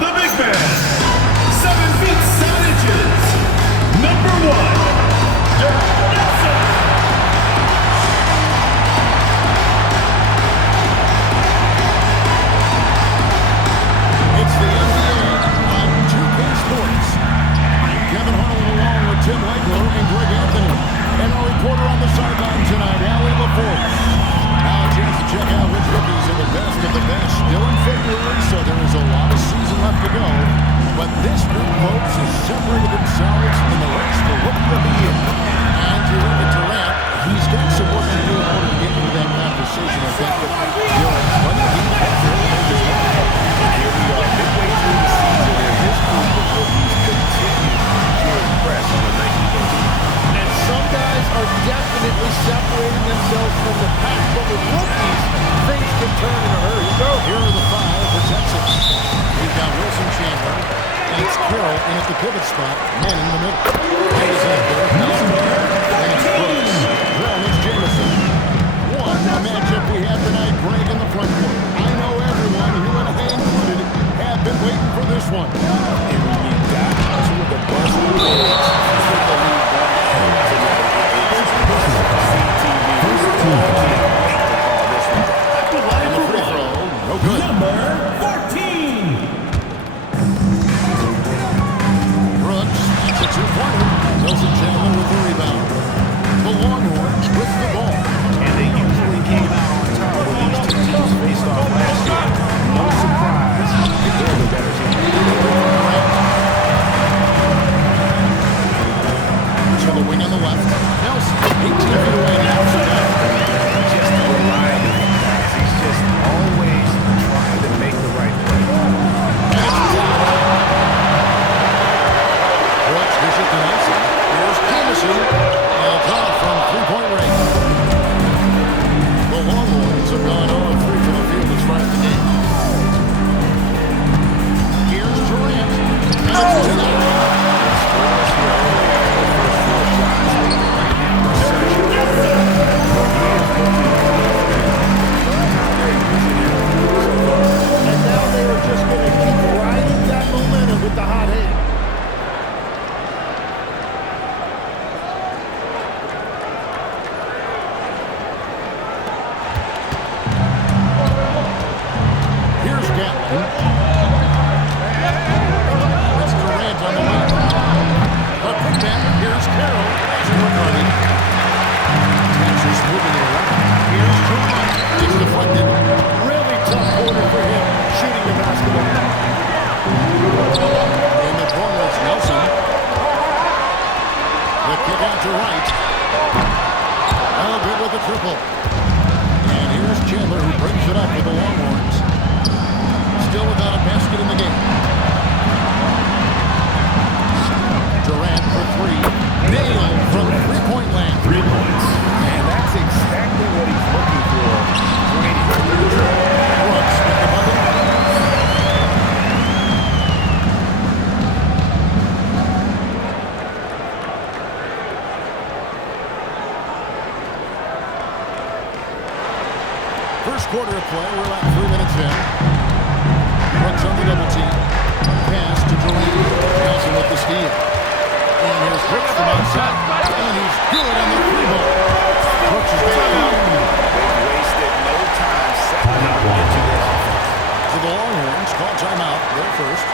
the big man, 7 feet 7 inches, number 1, Dirk Nelson. It's the NBA on 2K Sports. I'm Kevin Harlan along with Tim Legler and Greg Anthony. And our reporter on the sideline tonight, Allie LaForce. Now a chance to check out which rookies are the best of the best. Still in February, so there is a lot of season left to go. But this group, folks, has separated themselves in the race for Rookie of the Year. And you look at Durant, he's got some work to do in order to get into that conversation. I think that there are plenty of people out there that just want to. Here we are, midway through the season, and this group of rookies continue to impress on a nightly basis. And some guys are definitely separating themselves from the pack, but with rookies, things can turn in a hurry. Here are the 5 for Texas. We've got Wilson Chandler, and it's Carroll in at the pivot spot, man in the middle. Hayes out there, Nelson, and it's Brooks. Brown is Jamison. What a matchup we have tonight, Greg, in the front court. I know everyone, you and I included, have been waiting for this one. And when you got two of the buzzing bigs with the lead tonight, it's CTV. And the free throw, no good. Number 14. Brooks, it's a two-pointer. Wilson Chandler with the rebound. The Longhorns with the ball. And they usually came out on top when these two teams faced off last year. No surprise, they're the better team. To the wing on the left. Nelson, 18 feet away now. Just a reminder, guys, he's just always trying to make the right play. Brooks gives it to Nelson. Here's Jamison. And a draw from three-point range. The Longhorns have gone 0-3 from the field as far as the game. Here's Durant. And it's tonight. And now they are just going to keep riding that momentum with the hot hand. Here's Gatlin. It's Durant on the left. A quick back. Here's Carroll. To McCarty. Texas moving it around. Here's Durant. It's deflected. Really tough quarter for him shooting the basketball. In the corner, it's Nelson. The kick out to right. Oh, good with the triple. And here's Chandler who brings it up for the Longhorns. Still without a basket in the game. Durant for 3. Nailed from three-point land. 3 points. And that's exactly what he's looking for. Brooks with the bubble. First quarter of play, we're about 3 minutes in. Brooks on the double team. Pass to Durant. Nelson with the steal. And here's Brooks from outside. And he's good on the free ball. Brooks has got it. They've wasted no time setting up into their offense. To the Longhorns, call timeout. They're first.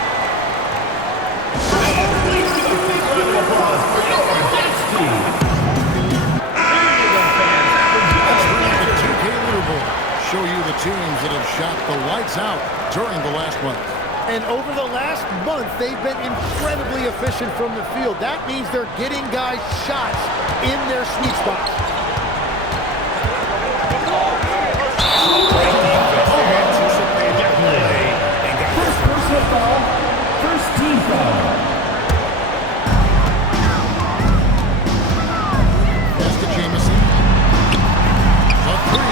Let's bring up the 2K leaderboard. Show you the teams that have shot the lights out during the last month. And over the last month, they've been incredibly efficient from the field. That means they're getting guys shots in their sweet spots. First personal foul, first team foul. Pass to Jamison. A 3.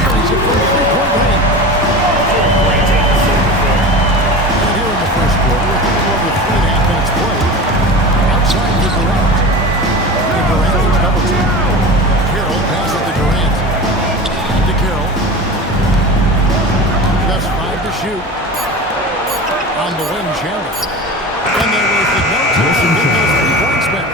Buries it from three-point range. And here in the first quarter, with a little over 3.5 minutes played, outside to Durant. And Durant is double team. on the wing challenge. And there was the no time to get those 3 points back.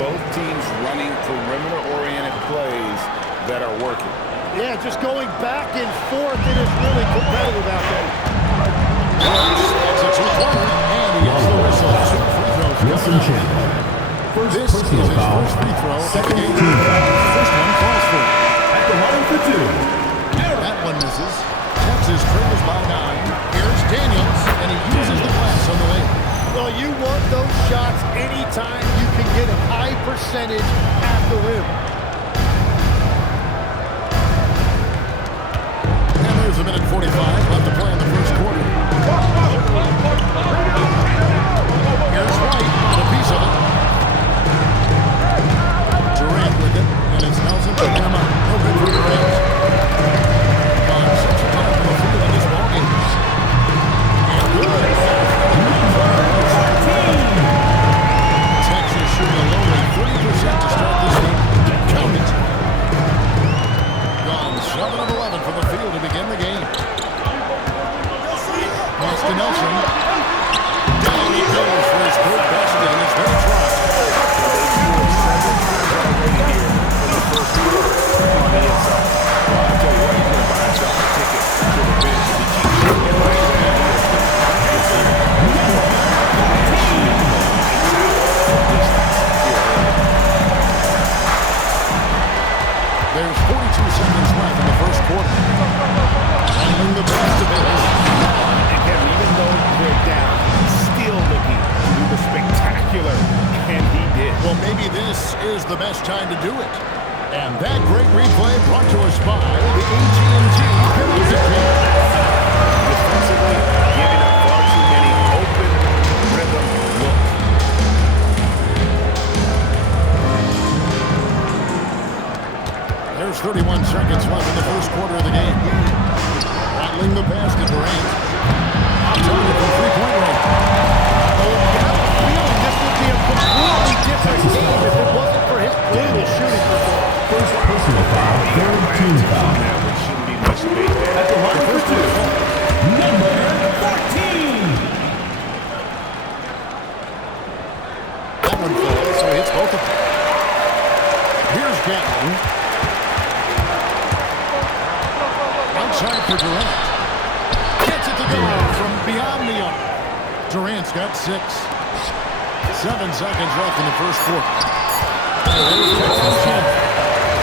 Both teams running perimeter-oriented plays that are working. Yeah, just going back and forth, it is really competitive out there. It's a two-pointer, and he gets the whistle. Free throws. Wilson Chandler. This is his first free throw. Second Game. team foul. First one falls for him. At the line for 2. That one misses. Texas trails by 9. Here's Daniels, and he uses the glass on the lane. Well, you want those shots anytime you can get a high percentage at the rim. And there's a minute 45 left to play in the first quarter. Here's White on a piece of it. Durant with it, and it's Nelson picking him up. No good for Durant. Such a time for the field in this ballgame. And good. Texas shooting a low rate, 30% to start this game. Count it. Gone 7 of 11 from the field to begin the game. Pass to Nelson. Down he goes for his third basket, and it's very try. There's 42 seconds left in the first quarter. Handling the pass to Bayless. And Kevin, even though they're down, he's still looking to do the spectacular, and he did. Well, maybe this is the best time to do it. And that great replay brought to us by the AT&T Penalty Team. Defensively, giving up far too many open rhythm looks. There's 31 seconds left in the first quarter of the game. Rattling the pass to Durant. Off target from three-point range. Oh, you have a feeling this would be a completely different game if it wasn't for his brutal shooting performance. First personal foul. Third team foul. That one shouldn't be much debate there. At the line for 2. Number 14. That one falls, so he hits both of them. Here's Gatlin. Outside for Durant. Gets it to go from beyond the arc. Durant's got 6. 7 seconds left in the first quarter.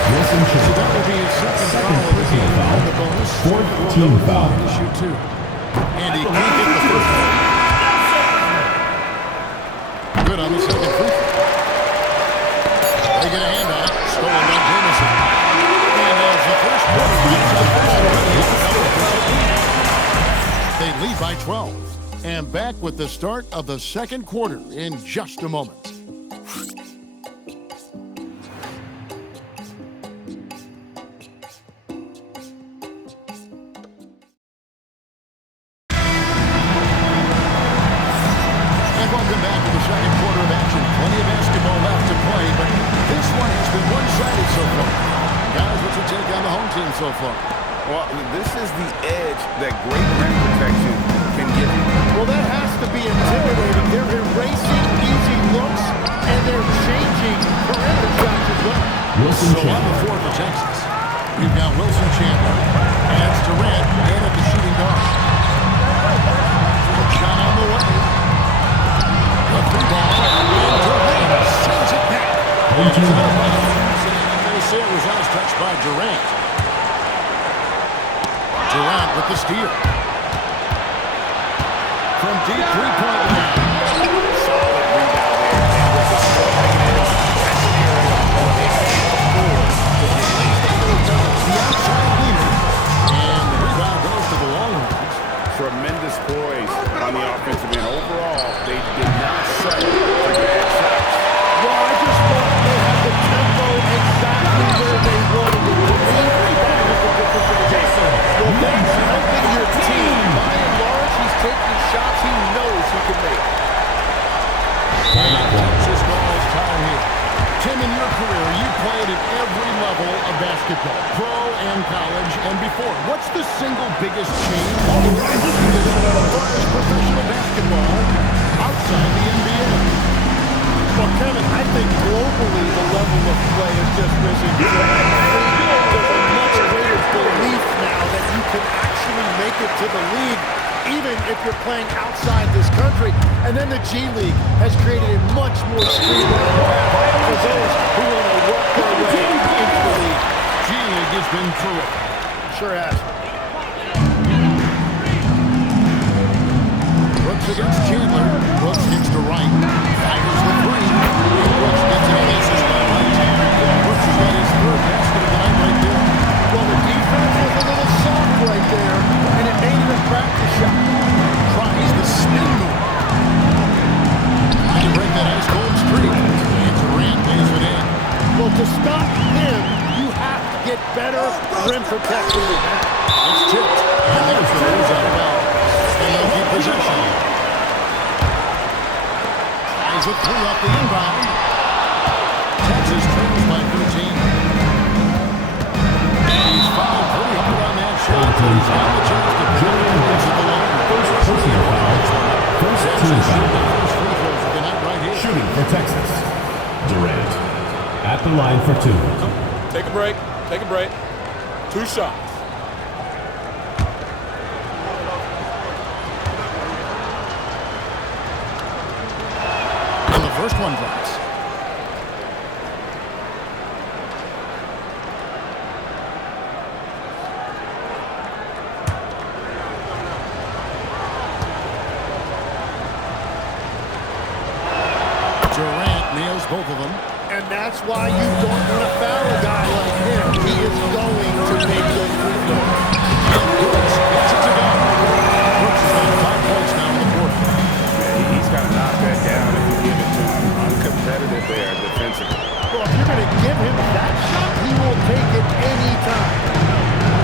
Wilson So Chandler. that will be his second foul of the game on the bonus. Fourth team foul. To shoot 2. And he can't get the first one. Good on the second free throw. They get a hand on it. Stolen by Jameson. And as the first quarter gets up, they lead by 12. And back with the start of the second quarter in just a moment. And welcome back to the second quarter of action. Plenty of basketball left to play, but this one has been one-sided so far. Guys, what's your take on the home team so far? Well, this is the edge that great rim protection can give you. Well, that has to be intimidating. They're erasing easy looks, and they're changing perimeter shots as well. Wilson So on the Chandler. floor for Texas, we've got Wilson Chandler, adds Durant, and at the shooting guard. Shot on the way. A three ball, and Durant sends it back. Home team foul. They say it was touched by Durant. Durant with the steal. From deep three-point line. Solid rebound there. And with the score negative, that's an area where they have to score to get lead. The outside leader. And the rebound goes to the Longhorns. Tremendous poise on the offensive end. Overall, they did not settle for bad shots. Well, I just thought they had the tempo exactly where they wanted it to be. That was the difference in the game. Well, that's helping your team. By and large, he's taking shots he knows he can make. Texas calls time here. Tim, in your career, you played at every level of basketball, pro and college and before. What's the single biggest change as professional league, even if you're playing outside this country. And then the G League has created a much more streamlined path for those who want to work their way into the league. G League has been terrific. Sure has. Brooks against Chandler. Brooks gets to right. Fires the three. Brooks gets an aces by right. Brooks has got his third basket of the night right there. Well, the defense was a little soft right there, and it made it a practice shot. Tries the spin move. Trying to break that ice-cold streak. And Durant lays it in. Well, to stop him, you have to get better rim protection than that. It's tipped. And there's the lose out of bounds. And they'll keep possession. Tries a three off the inbound. Texas trails by 13. And he's fouled pretty hard on that shot. He's got the chance to get it to the line. First personal foul. First team foul. First free throws of the night right here. Shooting for Texas. Durant at the line for two. Take a break. Take a break. 2 shots. And the first one drops. Durant nails both of them. And that's why you don't want to foul a guy like him. He is going to make those free throws. And Brooks gets it to go. Brooks has got 5 points now in the quarter. He's got to knock that down if you give it to him. Uncompetitive there defensively. Well, if you're going to give him that shot, he will take it any time.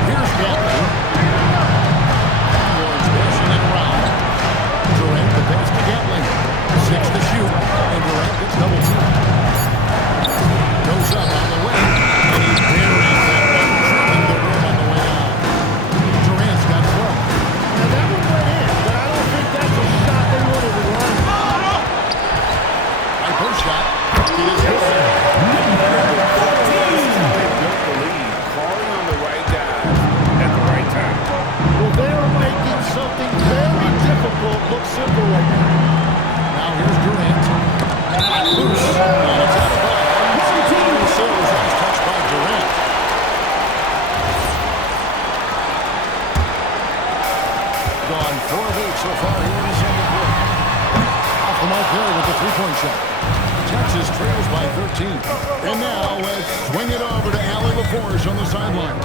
Here's Gatling. Warren's passing it around. Durant the pass to Gatling. 6 to shoot. And Durant gets double teamed. Goes up on the way. And he buries that one. Tripping the rim on the way out. Durant's got 12. Now, that one went in, but I don't think that's a shot they wanted to run. Right first shot. It is good. They built the lead, calling on the right guys at the right time. Well, they are making something very difficult look simple right now. Now here's Durant. Loose. And it's out of bounds. Sills is touched by Durant. Gone 4 of 8 so far here in the second quarter. Off the mark there with the three-point shot. Texas trails by 13. And now let's swing it over to Allie LaForge on the sideline.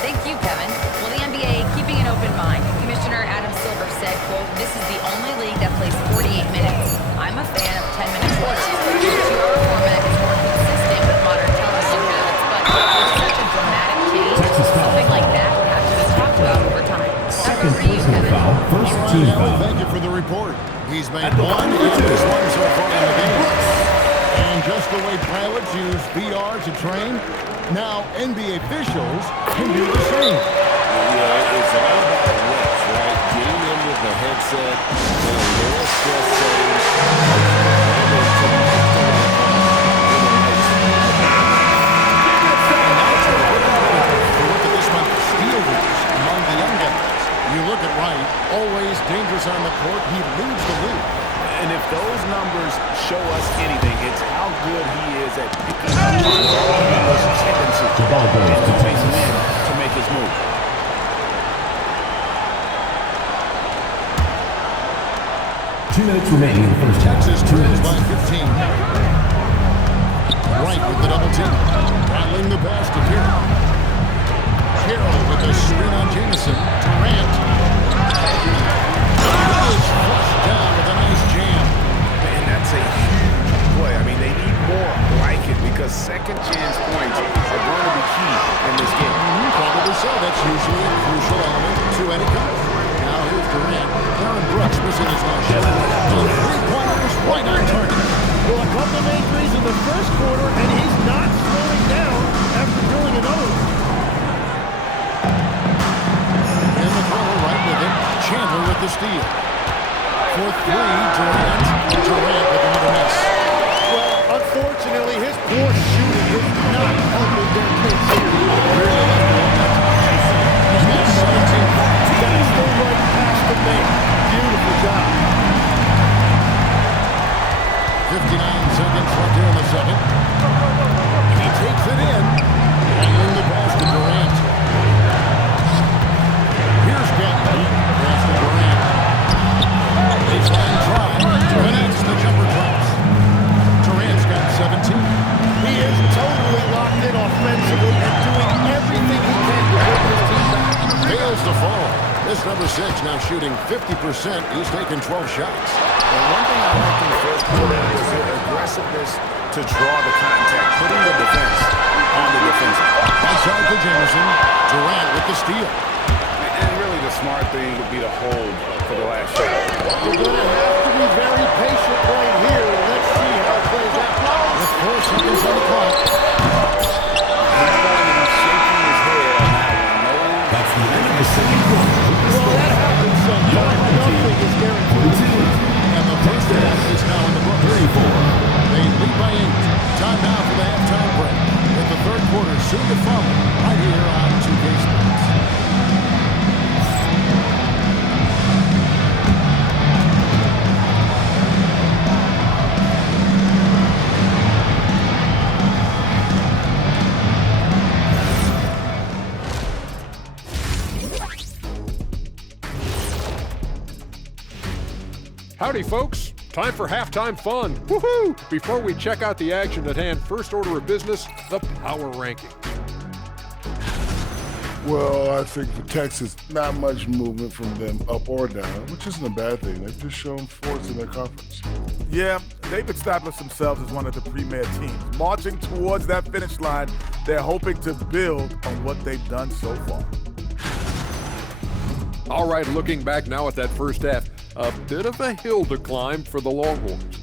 Thank you, Kevin. Well, the NBA keeping an open mind. Commissioner Adam Silver said, quote, "This is the only league that plays 48 minutes. I'm a fan of 10-minute quarters. The 2-hour format is more consistent with modern television habits, but it's such a dramatic change. Something like that would have to be talked about over time." Second For you, personal Kevin. foul. First All right, team Allie, foul. thank you for the report. He's made one and this one so far in the game. And just the way pilots use VR to train, now NBA officials can do the same. It's all about reps, right? Getting in with the headset in a lower stress setting. Look at this one, steals among the young guys. You look at Wright, always dangerous on the court. He leads the league. And if those numbers show us anything, it's how good he is at picking up on those tendencies The ball goes and to moving Texas. in to make his move. 2 minutes remaining in the first half. Texas 2 trails minutes. by 15. Wright with the double team. Rattling the pass to Carroll. Carroll with the screen on Jameson. Durant. He is flushed down with a nice jam. And that's a huge play. I mean, they need more like it because second chance points are going to be key in this game. Probably so. That's usually a crucial element to any coach. Now here's Durant. Aaron Brooks missing his last shot. And 3-pointers right on target. Well, a couple made threes in the first quarter, and he's not slowing down after drilling another one. In the corner, right with it. Chandler with the steal. For 3, Durant. Durant with another miss. Well, unfortunately, his poor shooting is not helping their case here. He's got 17. That's the right pass now shooting 50%. He's taken 12 shots. And one thing I liked in the first quarter was their aggressiveness to draw the contact, putting the defense on the defensive. Outside for Jamison. Durant with the steal. And really the smart thing would be to hold for the last shot. You're going to have to be very patient right here. Let's see how it plays out. With 4 seconds on the clock. He's going to be shaking his head on that one. That's the end of the second quarter. Well, that happens sometimes. Nothing is guaranteed. And the first half is now in the books. 34. They lead by 8. Time now for the halftime break. With the third quarter soon to follow. Right here on 2K Sports. Howdy, folks. Time for halftime fun. Woohoo! Before we check out the action at hand, first order of business, the power rankings. Well, I think for Texas, not much movement from them up or down, which isn't a bad thing. They've just shown force in their conference. Yeah, they've established themselves as one of the premier teams. Marching towards that finish line, they're hoping to build on what they've done so far. All right, looking back now at that first half, a bit of a hill to climb for the Longhorns.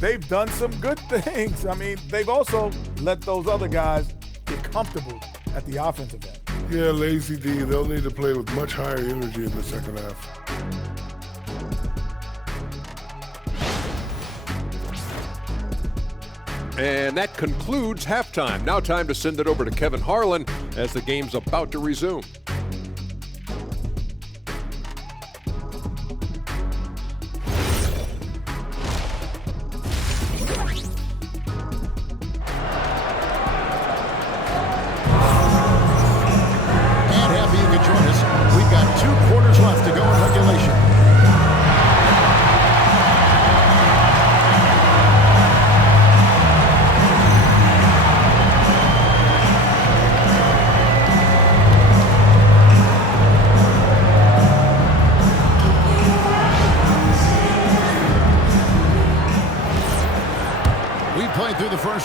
They've done some good things. I mean, they've also let those other guys get comfortable at the offensive end. Yeah, Lazy D, they'll need to play with much higher energy in the second half. And that concludes halftime. Now time to send it over to Kevin Harlan as the game's about to resume.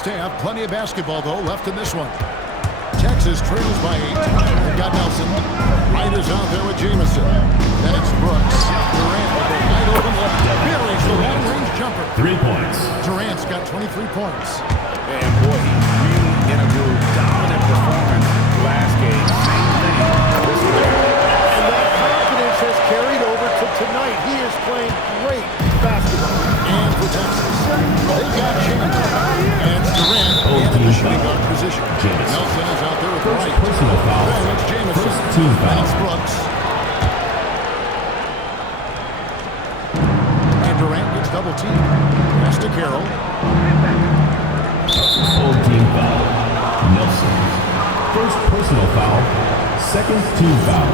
Half. Plenty of basketball, though, left in this one. Texas trails by 8. They've got Nelson. Wright is out there with Jamison. Then it's Brooks. Durant with a wide open look. Buries the long-range jumper. 3 points. Durant's got 23 points. And boy, he's really in a groove. Dominant performance last game. Same thing. And that confidence has carried over to tonight. He is playing great basketball. And for Texas, they've got Chandler. And Durant in the shooting guard position. Nelson is out there with the right. Personal foul. Then it's Jamison. First team foul. And it's Brooks. And Durant gets double teamed. Pass to Carroll. Old team foul. Nelson. First personal foul. Second team foul.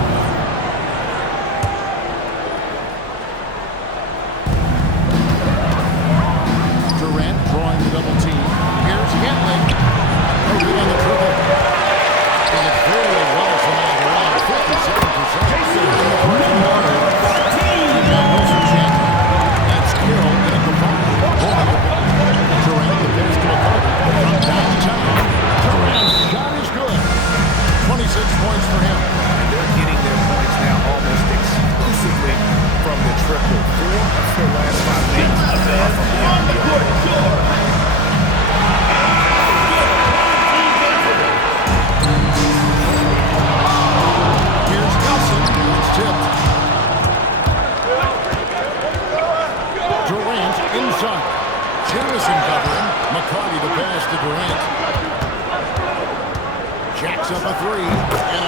Double team. Here's Gatling. Open on the dribble. And it very well from out around 57%. That's Carroll in at the bottom. Durant the pass to McCarty. From downtown. Durant's shot is good. 26 points for him. And they're getting their points now almost exclusively from the triple. 4 of their last 5 games are from the NBA. Durant inside. Jamison covering. McCarty the pass to Durant. Jacks up a 3.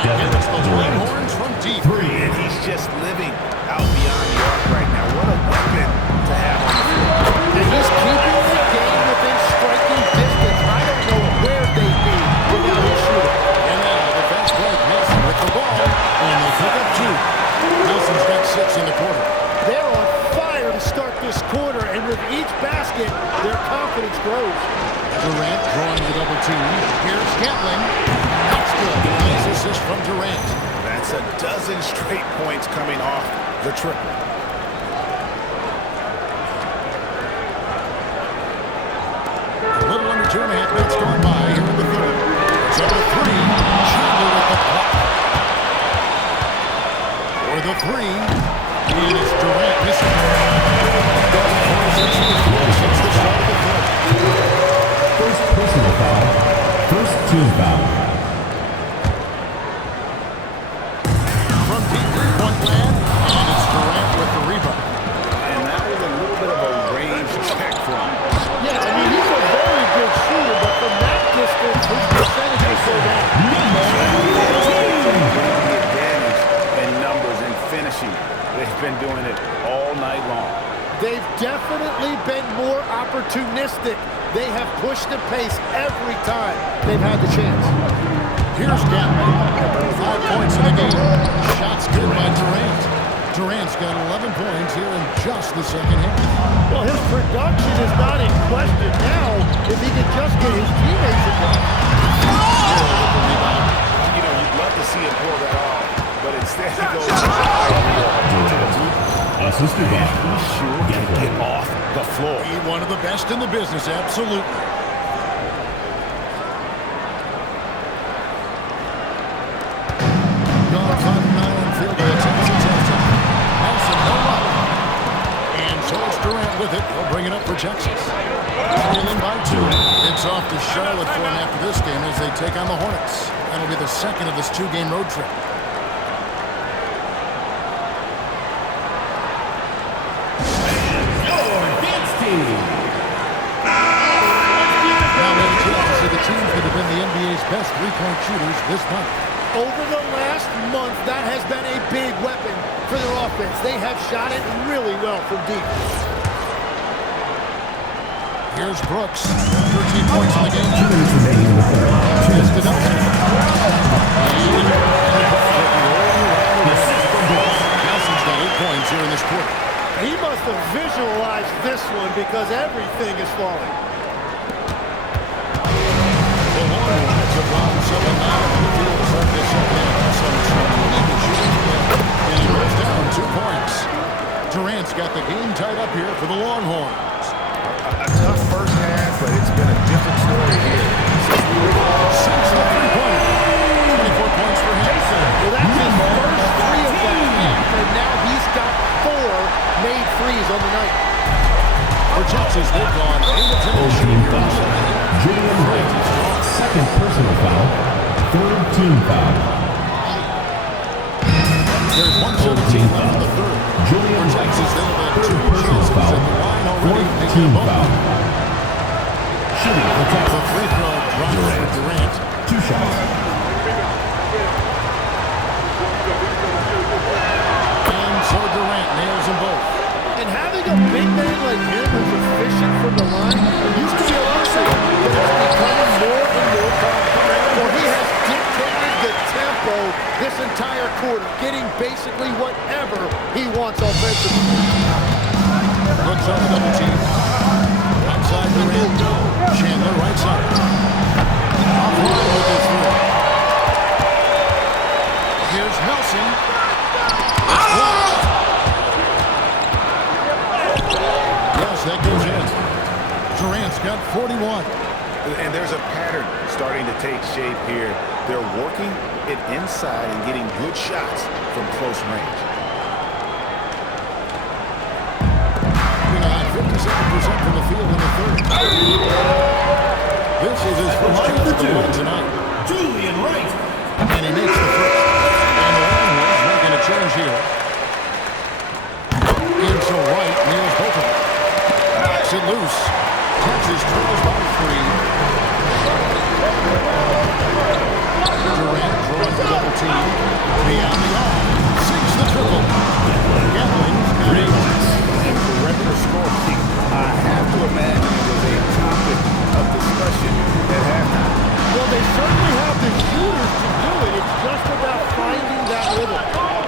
And it's the Longhorns from deep. And he's just living out beyond the arc right now. What a weapon to have on the floor. And he's keeping the game within striking distance. I don't know where they'd be without his shooting. And now the fast break. Nelson with the ball. And they pick up 2. Nelson's got 6 in the quarter. They're on fire to start this quarter, and with each basket, their confidence grows. Durant drawing the double team. Here's Gatling. That's good. Nice assist from Durant. That's That's a dozen straight points coming off the triple. A little under 2.5 minutes gone by here in the third. It's up to 3. Chandler with the block. For the 3. And it's Durant missing. Since the start of the third. First personal foul. First team foul. From deep three-point land. And it's Durant with the rebound. And that was a little bit of a range check for him. Yeah, I mean, he's a very good shooter, but from that distance, his percentages go down. The advantage in numbers and finishing. They've been doing it all night long. They've definitely been more opportunistic. They have pushed the pace every time they've had the chance. Here's Gatlin. 5 points in the game. Shots good by Durant. Durant's got 11 points here in just the second half. Well, his production is not in question now if he can just get his teammates involved. You know, you'd love to see him pull that off, but instead he goes to the deep. Assisted by Sure can get off the floor. He one of the best in the business, absolutely. Gone 5-9 on field goal attempts. Nelson, no luck. And so it's Durant with it. He'll bring it up for Texas. Trailing by 2. It's off to Charlotte for him after this game as they take on the Hornets. That'll be the second of this 2-game road trip. Now ready to see the teams that have been the NBA's best three-point shooters this month. Over the last month, that has been a big weapon for their offense. They have shot it really well from deep. Here's Brooks. 13 points in the game. 2 minutes remaining in the third. It's to Nelson. Nelson's got 8 points here in this quarter. He must have visualized this one because everything is falling. The Hornets have gone 7-9 on the field to start this second half. And he goes down 2 points. Durant's got the game tied up here for the Longhorns. A tough first half, but it's been a different story here. 6 the three-pointer. 24 points for him. Well, that's his first 3 of that half, and now he's got 4 made threes on the night. For Texas, they've gone 8 of 10 shooting here in the second half. Julian Wright. Second personal foul. Third team foul. There's 1:17 left in the third. Julian For Texas, Wright. they've had 2 Third personal chances foul. at the line already. Fourth They team get both. foul. Shooting for The Texas. free throw drops for Durant. 2 shots. And so Durant nails them both. And having a big man like him who's efficient from the line used to be a luxury, but it's becoming more and more common. Well, he has dictated the tempo this entire quarter, getting basically whatever he wants offensively. Looks on the double team. Outside Durant. Chandler right side. Offline with his three. Here's Nelson. It's blocked. Yes, that goes in. Durant's got 41. And there's a pattern starting to take shape here. They're working it inside and getting good shots from close range. 57% from the field in the third. This is his first chance to win tonight. Julian Wright. And he makes the first. And the Longhorns making a change here. And so Wright nails both of them. Knocks it loose. Texas trails by 3. Durant drawing the double team. Beyond the arc. Sinks the triple. Gatlin's got 8. Perimeter scoring, I have to imagine it was a topic of discussion at halftime. Well, they certainly have the shooters to do it. It's just about finding that rhythm.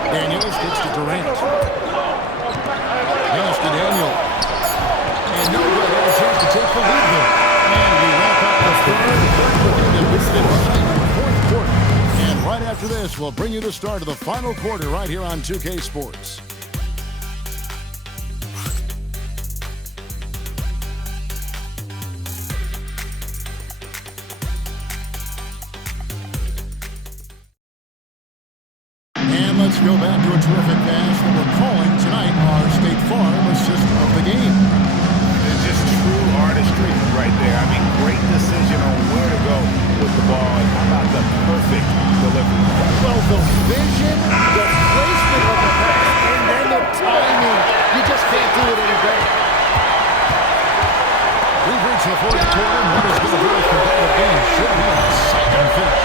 Daniels gets to Durant. Pass to Daniel. And no good. Had a chance to take the lead there. And we wrap up the third. This is the fourth quarter. And right after After this, we'll bring you the start of the final quarter right here on 2K Sports. And let's go back to a terrific pass that we're calling tonight our State Farm assist of the game. It's just true artistry right there. I mean, great decision on where to go with the ball. And how about the perfect delivery? Well, the vision, the placement of the pass, and then the timing. You just can't do it any better. We've reached the fourth quarter, and what is going to be a competitive game should be a second finish.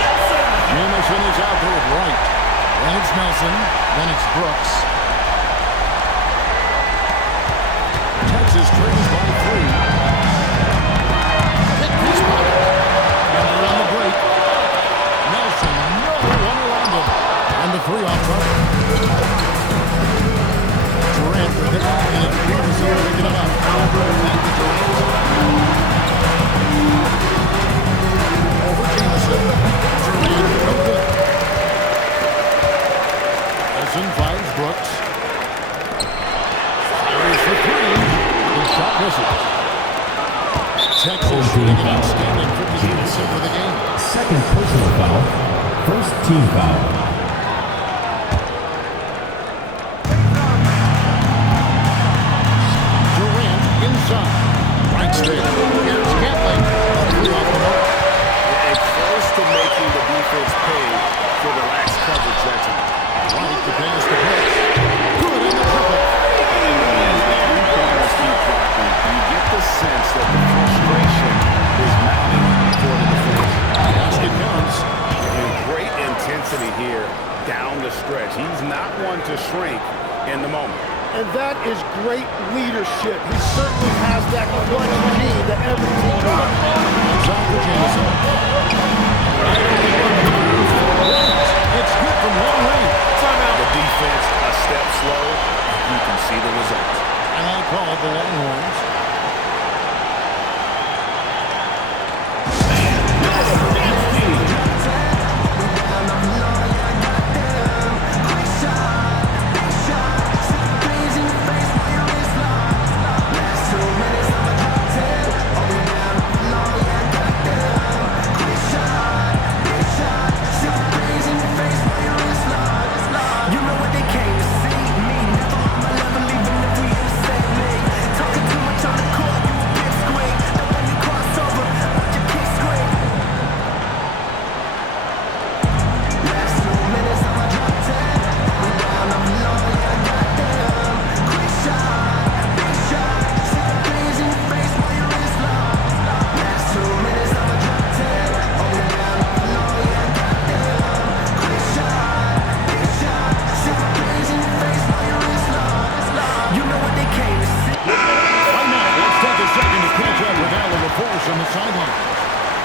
Jamison is out there at right. Then it's Nelson. Then it's Brooks. Texas trails by 3. Hit this one. And around the break. Nelson, no one around him. And the 3 off target. Durant with it. And it's Jamison picking it up. Back to Durant. Over Jamison. Durant, no good. Nelson finds Brooks. Fires for 3. His shot misses. Texas shooting an outstanding 52% for the game. Second personal foul. First team foul. Durant inside. Right straight. Here's Gatling. Off the mark. And close to making the defense pay for the last coverage that time. Right to pass to Brooks. Good in the triple. You get the sense that the frustration is mounting for the defense. Basket counts. And great intensity here down the stretch. He's not one to shrink in the moment. And that is great leadership. He certainly has that clutch gene that every team wants. Shot for Jamison. It's good from long range. The defense a step slow. You can see the results. And I call the Longhorns.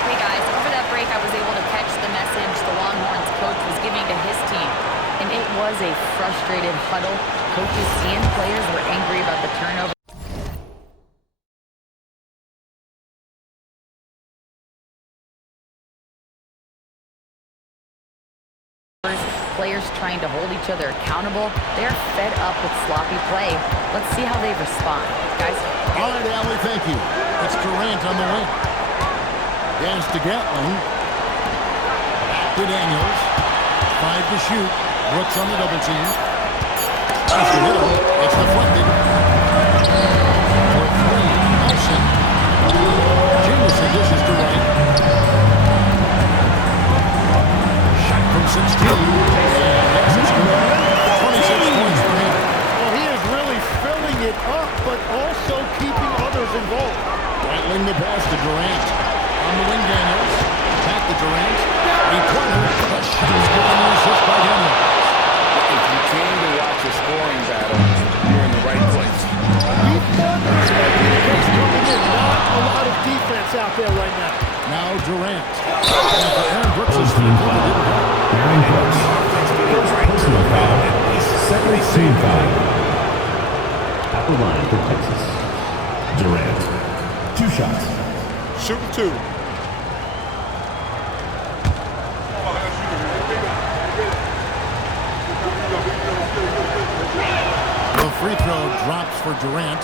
Hey guys, over that break I was able to catch the message the Longhorns coach was giving to his team. And it was a frustrated huddle. Coaches and players were angry about the turnover. Players trying to hold each other accountable. They're fed up with sloppy play. Let's see how they respond. Guys? All right, Allie, thank you. It's Durant on the wing. Pass to Gatling. Back to Daniels. 5 to shoot. Brooks on the double team. Tries to hit him. It's deflected. For 3, Nelson. Jamison dishes to right. Shot from 16. And that's 26 points for him. Well, he is really filling it up, but also keeping others involved. Rattling the pass to Durant. On the wing, Daniels. Back to Durant. A-pointer. The shot is good on the assist by Daniels. If you came to watch a scoring battle, you're in the right place. We thought that was going to be the case coming in. Not a lot of defense out there right now. Now Durant. After Aaron Brooks is Team foul. Aaron Brooks. First personal foul. Second team foul. At the line for Texas. Durant. 2 shots. Shooting 2. drops for Durant.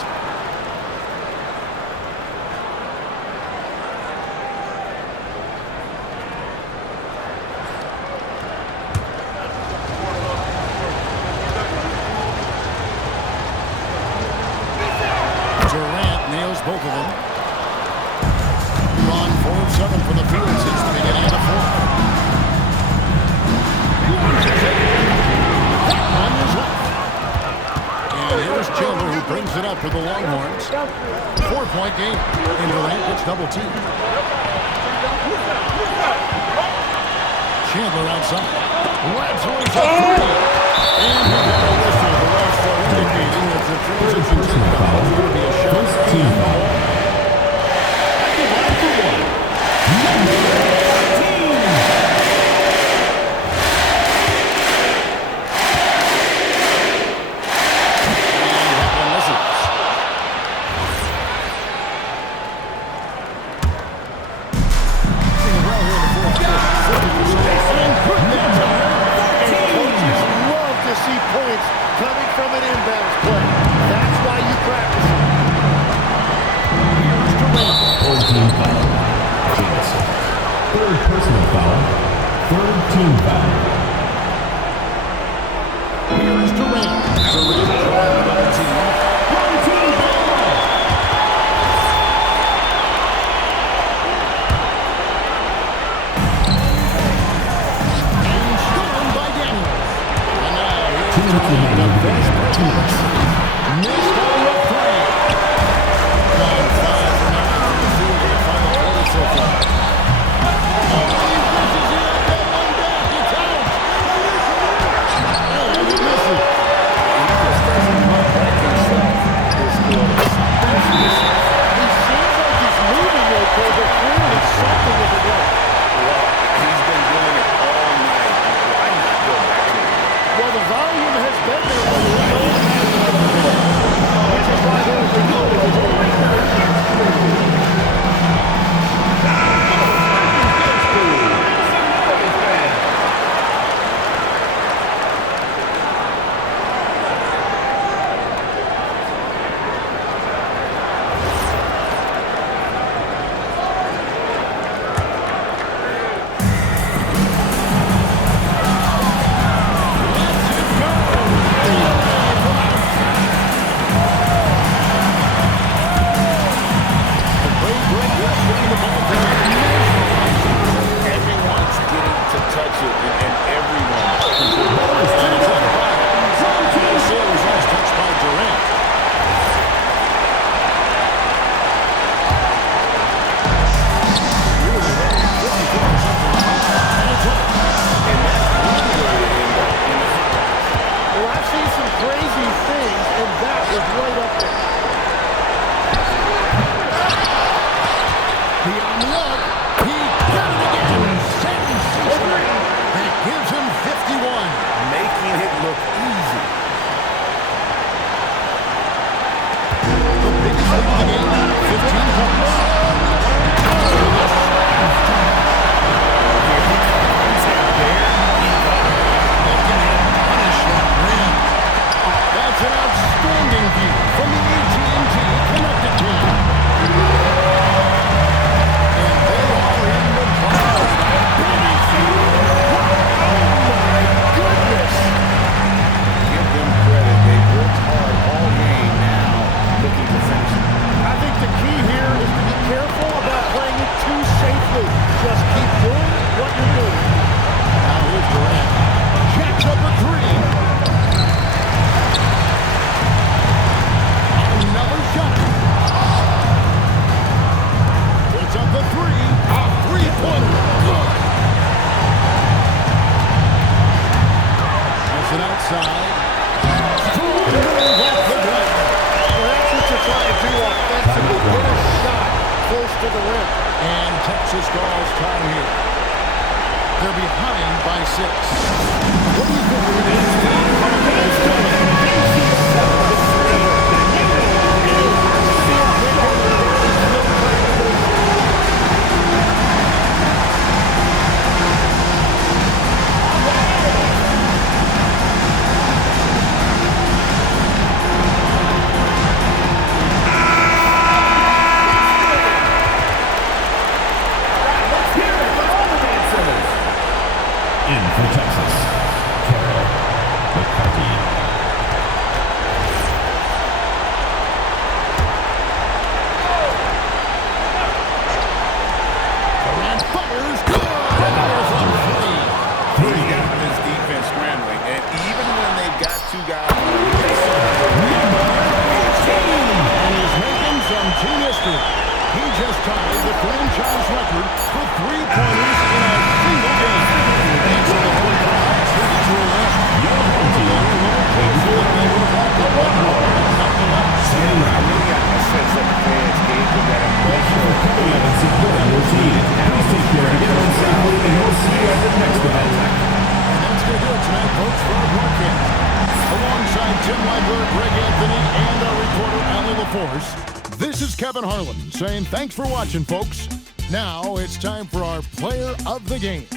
Durant nails both of them. Gone 4 of 7 for the field since the beginning of the fourth. That one is left. And here's Chandler who brings it up for the Longhorns. 4-point game. And Durant gets double teamed. Chandler outside. Ladsworth a three. And we got a whistle. The rest are indicating that the transition takeoff is going to be a shot. First team foul. Force, this is Kevin Harlan saying thanks for watching, folks. Now it's time for our player of the game.